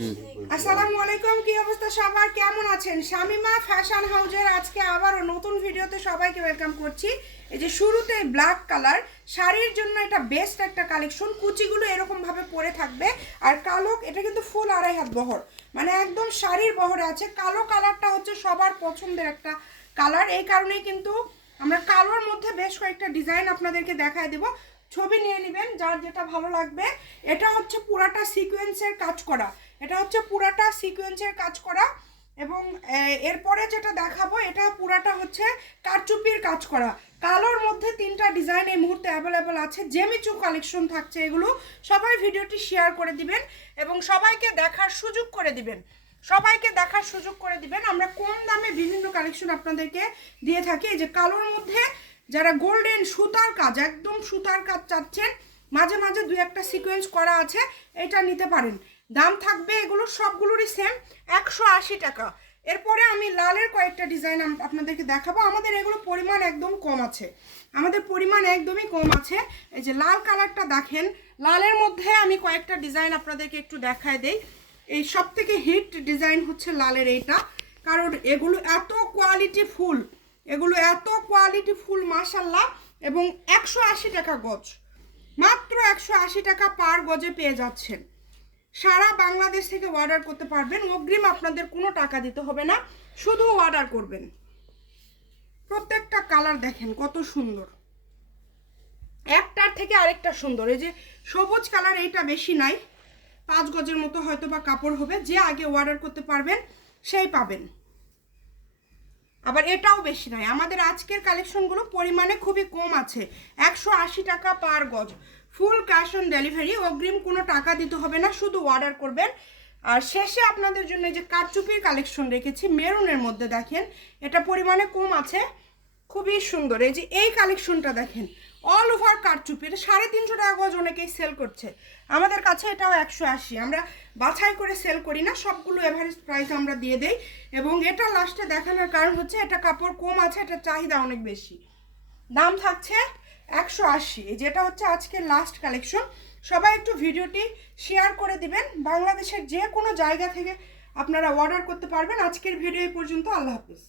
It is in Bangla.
আসসালামু আলাইকুম, কি অবস্থা সবার, কেমন আছেন? শামিমা ফ্যাশন হাউজের আজকে আবারও নতুন ভিডিওতে সবাইকে ওয়েলকাম করছি। এই যে শুরুতে ব্ল্যাক কালার শাড়ির জন্য এটা বেস্ট একটা কালেকশন। কুচিগুলো এরকম ভাবে পরে থাকবে আর কালো, এটা কিন্তু ফুল 2.5 হাত বহর, মানে একদম শাড়ির বহরে আছে। কালো কালারটা হচ্ছে সবার পছন্দের একটা কালার, এই কারণেই কিন্তু আমরা কালোর মধ্যে বেশ কয়েকটা ডিজাইন আপনাদেরকে দেখায় দেব। ছবি নিয়ে নেবেন যার যেটা ভালো লাগবে। এটা হচ্ছে পুরাটা সিকোয়েন্সের কাজ করা, এটা হচ্ছে পুরাটা সিকোয়েন্সের কাজ করা। এবং এরপরে যেটা দেখাবো এটা পুরাটা হচ্ছে কারচুপির কাজ করা। কালোর মধ্যে 3টা ডিজাইন এই মুহূর্তে অ্যাভেলেবেল আছে। জেমিচু কালেকশন থাকছে এগুলো। সবাই ভিডিওটি শেয়ার করে দিবেন এবং সবাইকে দেখার সুযোগ করে দিবেন, সবাইকে দেখার সুযোগ করে দিবেন। আমরা কম দামে বিভিন্ন কালেকশন আপনাদেরকে দিয়ে থাকি। এই যে কালোর মধ্যে যারা গোল্ডেন সুতার কাজ, একদম সুতার কাজ চাচ্ছেন, মাঝে মাঝে 2-1টা সিকোয়েন্স করা আছে, এটা নিতে পারেন। দাম থাকবে এগুলো সবগুলোরই সেম 180 টাকা। এরপরে আমি লালের কয়েকটা ডিজাইন আপনাদেরকে দেখাবো। আমাদের এগুলো পরিমাণ একদম কম আছে, আমাদের পরিমাণ একদমই কম আছে। এই যে লাল কালারটা দেখেন, লালের মধ্যে আমি কয়েকটা ডিজাইন আপনাদেরকে একটু দেখায় দেই। এই সব থেকে হিট ডিজাইন হচ্ছে লালের এইটা, কারণ এগুলো এত কোয়ালিটি ফুল, এগুলো এত কোয়ালিটি ফুল মাশাল্লাহ। এবং 180 টাকা গজ, মাত্র 180 টাকা পার গজে পেয়ে যাচ্ছেন। সারা বাংলাদেশ থেকে অর্ডার করতে পারবেন, অগ্রিম আপনাদের কোনো টাকা দিতে হবে না, শুধু অর্ডার করবেন। প্রত্যেকটা কালার দেখেন কত সুন্দর, একটার থেকে আরেকটা সুন্দর। এই যে সবুজ কালার, এইটা বেশি নাই, 5 গজের মতো হয়তো বা কাপড় হবে। যে আগে অর্ডার করতে পারবেন সেই পাবেন। আবার এটাও বেশি নয়। আমাদের আজকের কালেকশনগুলো পরিমাণে খুবই কম আছে, 180 টাকা পার গজ, ফুল ক্যাশ অন ডেলিভারি, অগ্রিম কোনো টাকা দিতে হবে না, শুধু অর্ডার করবেন। আর শেষে আপনাদের জন্য যে কারচুপির কালেকশন রেখেছি মেরুনের মধ্যে, দেখেন এটা পরিমাণে কম আছে, খুবই সুন্দর। এই যে এই কালেকশনটা দেখেন, অল ওভার কারচুপি, এটা 350 টাকা গজ অনেকেই সেল করছে, আমাদের কাছে এটাও 180। আমরা বাছাই করে সেল করি না, সবগুলো এভারেজ প্রাইস আমরা দিয়ে দেই। এবং এটা লাস্টে দেখানোর কারণ হচ্ছে এটা কাপড় কম আছে, এটা চাহিদা অনেক বেশি। দাম থাকছে 180। যেটা হচ্ছে আজকের লাস্ট কালেকশন। সবাই একটু ভিডিওটি শেয়ার করে দিবেন, বাংলাদেশের যে কোনো জায়গা থেকে আপনারা অর্ডার করতে পারবেন। আজকের ভিডিও এই পর্যন্ত, আল্লাহ হাফিজ।